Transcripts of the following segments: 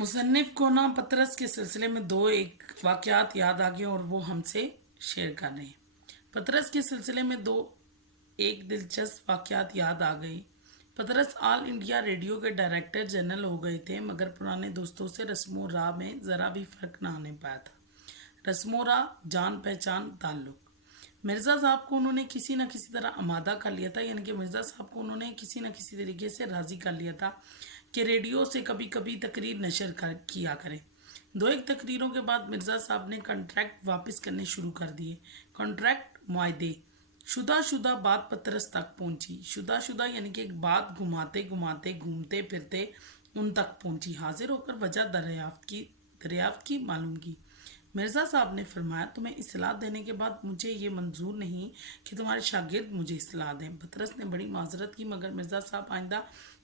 मुसन्निफ़ को ना पतरस के सिलसिले में दो एक वाक़यात याद आ गए और वो हमसे शेयर कर रहे हैं। पतरस के सिलसिले में दो एक दिलचस्प वाक़यात याद आ गई। पतरस ऑल इंडिया रेडियो के डायरेक्टर जनरल हो गए थे, मगर पुराने दोस्तों से रस्मों राह में ज़रा भी फ़र्क ना आने पाया था। रस्मों राह, जान पहचान, ताल्लुक़। मिर्ज़ा साहब को उन्होंने किसी न किसी तरह आमादा कर लिया था, यानी कि मिर्ज़ा साहब को उन्होंने किसी न किसी तरीके से राज़ी कर लिया था कि रेडियो से कभी कभी तकरीर नशर किया करें। दो एक तकरीरों के बाद मिर्ज़ा साहब ने कॉन्ट्रैक्ट वापस करने शुरू कर दिए। कॉन्ट्रैक्ट मुआहदे शुदा शुदा बात पतरस तक पहुंची। शुदा शुदा यानी कि एक बात घुमाते घुमाते घूमते फिरते उन तक पहुंची। हाजिर होकर वजह दरियाफ्त की मालूम की। मिर्ज़ा साहब ने फरमाया, तुम्हें इस्लाह देने के बाद मुझे ये मंजूर नहीं कि तुम्हारे शागिर्द मुझे इस्लाह दें। पतरस ने बड़ी माजरत की, मगर मिर्ज़ा साहब आइंदा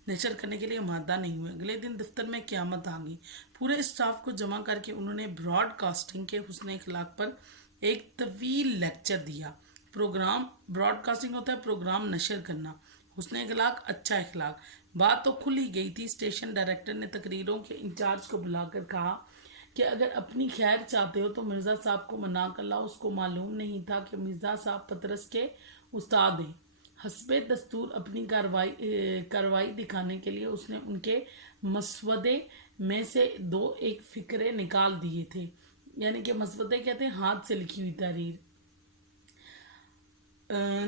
नशर करने के लिए मादा नहीं हुए। अगले दिन दफ्तर में क़यामत आ गई। पूरे स्टाफ को जमा करके उन्होंने ब्रॉडकास्टिंग के हुस्न अखलाक पर एक तवील लेक्चर दिया। प्रोग्राम ब्रॉडकास्टिंग होता है प्रोग्राम नशर करना, हुस्न अखलाक, अच्छा अखलाक। बात तो खुल ही गई थी। स्टेशन डायरेक्टर ने तकरीरों के इंचार्ज को बुलाकर कहा कि अगर अपनी खैर चाहते हो तो मिर्ज़ा साहब को मना कर लाओ। उसको मालूम नहीं था कि मिर्ज़ा साहब पतरस के उस्ताद हैं। हस्बे दस्तूर अपनी कार्रवाई दिखाने के लिए उसने उनके मसवदे में से दो एक फ़िक्रे निकाल दिए थे। यानी कि मसवदे कहते हैं हाथ से लिखी हुई तहरीर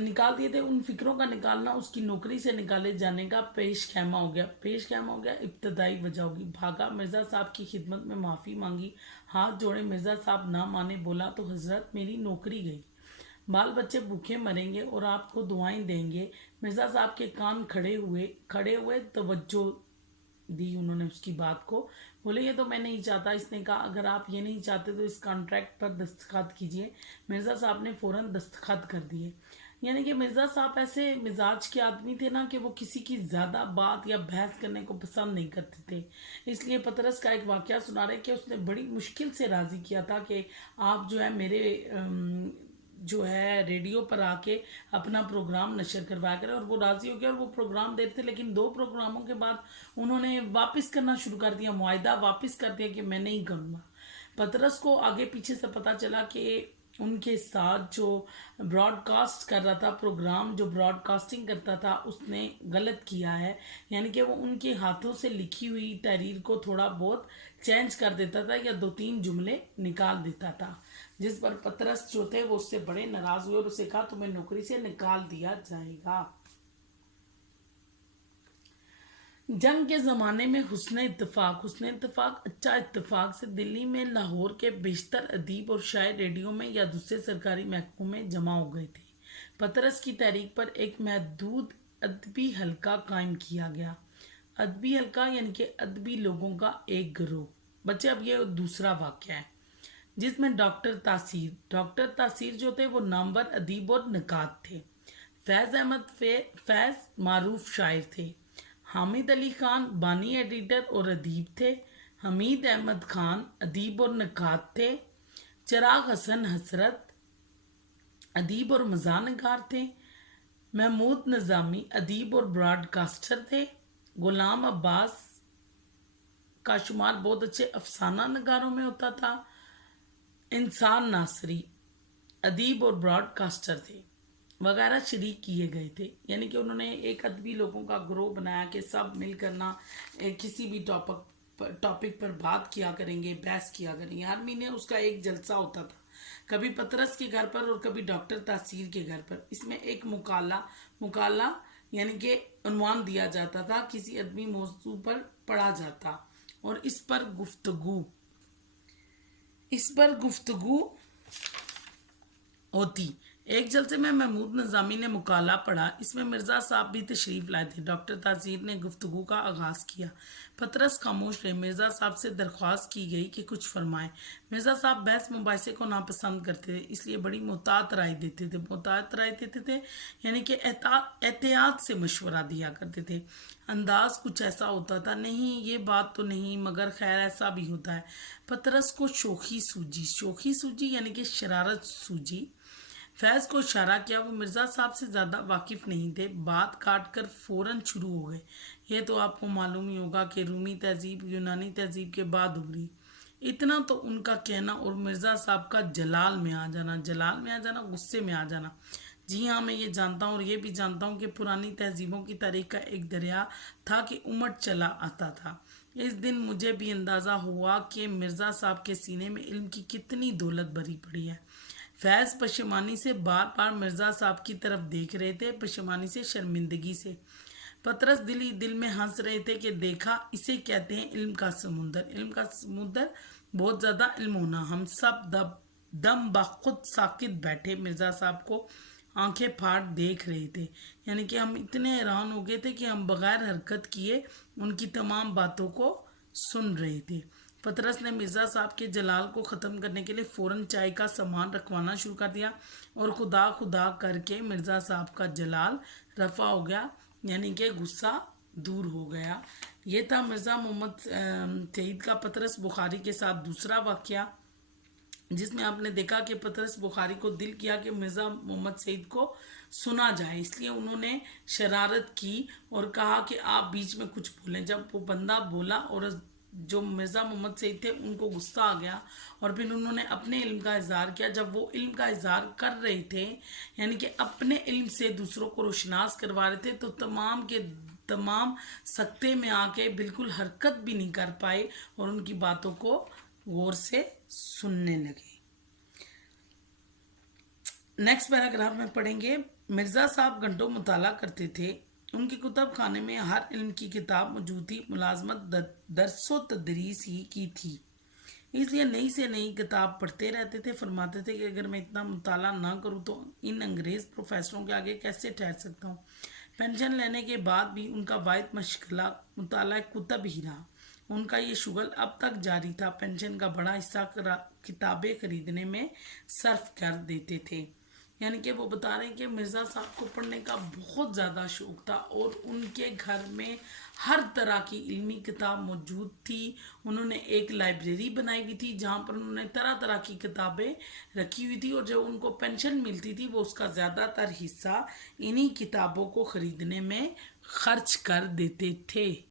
निकाल दिए थे। उन फिक्रों का निकालना उसकी नौकरी से निकाले जाने का पेश खैमा हो गया। पेश खैमा हो गया इब्तदाई वजह होगी। भागा, मिर्ज़ा साहब की खिदमत में माफ़ी मांगी, हाथ जोड़े। मिर्ज़ा साहब ना माने, बोला तो हजरत मेरी नौकरी गई, बाल बच्चे भूखे मरेंगे और आपको दुआएं देंगे। मिर्ज़ा साहब के कान खड़े हुए तवज्जो दी उन्होंने उसकी बात को। बोले ये तो मैं नहीं चाहता। इसने कहा अगर आप ये नहीं चाहते तो इस कॉन्ट्रैक्ट पर दस्तखत कीजिए। मिर्ज़ा साहब ने फ़ौरन दस्तखत कर दिए। यानी कि मिर्ज़ा साहब ऐसे मिजाज के आदमी थे ना कि वो किसी की ज़्यादा बात या बहस करने को पसंद नहीं करते थे। इसलिए पतरस का एक वाक़या सुना रहे कि उसने बड़ी मुश्किल से राज़ी किया था कि आप जो है मेरे जो है रेडियो पर आके अपना प्रोग्राम नशर करवाया करें। और वो राज़ी हो गया और वो प्रोग्राम देते थे। लेकिन दो प्रोग्रामों के बाद उन्होंने वापस करना शुरू कर दिया, मुआहदा वापस कर दिया कि मैं नहीं करूँगा। पतरस को आगे पीछे से पता चला कि उनके साथ जो ब्रॉडकास्ट कर रहा था, प्रोग्राम जो ब्रॉडकास्टिंग करता था, उसने गलत किया है। यानी कि वो उनके हाथों से लिखी हुई तहरीर को थोड़ा बहुत चेंज कर देता था या दो तीन जुमले निकाल देता था, जिस पर पतरस जो थे वो उससे बड़े नाराज हुए और उसे कहा तुम्हें नौकरी से निकाल दिया जाएगा। जंग के ज़माने में हुस्न इत्तेफाक अच्छा इत्तेफाक से दिल्ली में लाहौर के बेशतर अदीब और शायर रेडियो में या दूसरे सरकारी महकमों में जमा हो गए थे। पतरस की तहरीक पर एक महदूद अदबी हल्का कायम किया गया। अदबी हल्का यानी कि अदबी लोगों का एक गिरोह। बच्चे अब ये दूसरा वाक़या है जिसमें डॉक्टर तासीर जो थे वो नामवर अदीब और नकाद थे। फैज़ मारूफ शायर थे। हामिद अली खान बानी एडिटर और अदीब थे। हमीद अहमद खान अदीब और नकाद थे। चिराग हसन हसरत अदीब और मज़ाह नगार थे। महमूद निज़ामी अदीब और ब्रॉडकास्टर थे। गुलाम अब्बास का शुमार बहुत अच्छे अफसाना नगारों में होता था। इंसान नासरी अदीब और ब्रॉडकास्टर थे वगैरह शरीक किए गए थे। यानी कि उन्होंने एक अदबी लोगों का ग्रोह बनाया कि सब मिलकर ना किसी भी टॉपिक पर बात किया करेंगे, बहस किया करेंगे। हर महीने उसका एक जलसा होता था, कभी पतरस के घर पर और कभी डॉक्टर तासीर के घर पर। इसमें एक मुकाला यानी कि उन्वान दिया जाता था, किसी अदबी मौजू पर पढ़ा जाता और इस पर गुफ्तगू होती। एक जलसे में महमूद निज़ामी ने मुकाला पढ़ा। इसमें मिर्ज़ा साहब भी तशरीफ़ लाए थे। डॉक्टर तासीर ने गुफ्तगू का आगाज़ किया। पतरस खामोश रहे। मिर्ज़ा साहब से दरख्वास्त की गई कि कुछ फरमाएं। मिर्ज़ा साहब बहस मुबाहिसे को नापसंद करते थे, इसलिए बड़ी मोहतात राय देते थे यानी कि एहतियात से मशवरा दिया करते थे। अंदाज कुछ ऐसा होता था, नहीं ये बात तो नहीं, मगर खैर ऐसा भी होता है। पतरस को शोखी सूझी यानी कि शरारत सूझी। फैज़ को इशारा किया। वो मिर्ज़ा साहब से ज़्यादा वाकिफ़ नहीं थे। बात काट कर फ़ौरन शुरू हो गए। ये तो आपको मालूम ही होगा कि रूमी तहज़ीब यूनानी तहज़ीब के बाद उभरी। इतना तो उनका कहना और मिर्ज़ा साहब का जलाल में आ जाना, गुस्से में आ जाना। जी हाँ, मैं ये जानता हूँ और ये भी जानता हूँ कि पुरानी तहज़ीबों की तारीख का एक दरिया था कि उमड़ चला आता था। इस दिन मुझे भी अंदाज़ा हुआ कि मिर्ज़ा साहब के सीने में इल्म की कितनी दौलत भरी पड़ी है। फैज़ पशेमानी से बार बार मिर्ज़ा साहब की तरफ देख रहे थे, पशेमानी से, शर्मिंदगी से। पतरस दिल ही दिल में हंस रहे थे कि देखा, इसे कहते हैं इल्म का समुंदर। इल्म का समुंदर, बहुत ज़्यादा इल्म होना। हम सब दम बखुद साकित बैठे मिर्ज़ा साहब को आंखें फाड़ देख रहे थे। यानी कि हम इतने हैरान हो गए थे कि हम बगैर हरकत किए उनकी तमाम बातों को सुन रहे थे। पतरस ने मिर्ज़ा साहब के जलाल को ख़त्म करने के लिए फ़ौरन चाय का सामान रखवाना शुरू कर दिया और खुदा खुदा करके मिर्ज़ा साहब का जलाल रफ़ा हो गया, यानी कि गुस्सा दूर हो गया। ये था मिर्ज़ा मोहम्मद सईद का पतरस बुखारी के साथ दूसरा वाक़या, जिसमें आपने देखा कि पतरस बुखारी को दिल किया कि मिर्ज़ा मोहम्मद सईद को सुना जाए, इसलिए उन्होंने शरारत की और कहा कि आप बीच में कुछ बोलें। जब वो बंदा बोला और जो मिर्ज़ा मोहम्मद सईद थे उनको गुस्सा आ गया और फिर उन्होंने अपने इल्म का इजहार किया। जब वो इल्म का इजहार कर रहे थे, यानी कि अपने इल्म से दूसरों को रोशनास करवा रहे थे, तो तमाम के तमाम सकते में आके बिल्कुल हरकत भी नहीं कर पाए और उनकी बातों को गौर से सुनने लगे। नेक्स्ट पैराग्राफ में पढ़ेंगे, मिर्ज़ा साहब घंटों मुताला करते थे। उनके कुतब खाने में हर इल्म की किताब मौजूद थी। मुलाजमत दरसो तदरीस ही की थी, इसलिए नई से नई किताब पढ़ते रहते थे। फरमाते थे कि अगर मैं इतना मुताला ना करूँ तो इन अंग्रेज़ प्रोफेसरों के आगे कैसे ठहर सकता हूँ। पेंशन लेने के बाद भी उनका वाहिद मशगला मुताला कुतब ही रहा। उनका ये शुगल अब तक जारी था। पेंशन का बड़ा हिस्सा किताबें खरीदने में सर्फ कर देते थे। यानी कि वो बता रहे हैं कि मिर्ज़ा साहब को पढ़ने का बहुत ज़्यादा शौक़ था और उनके घर में हर तरह की इल्मी किताब मौजूद थी। उन्होंने एक लाइब्रेरी बनाई हुई थी जहाँ पर उन्होंने तरह तरह की किताबें रखी हुई थी और जब उनको पेंशन मिलती थी वो उसका ज़्यादातर हिस्सा इन्हीं किताबों को ख़रीदने में खर्च कर देते थे।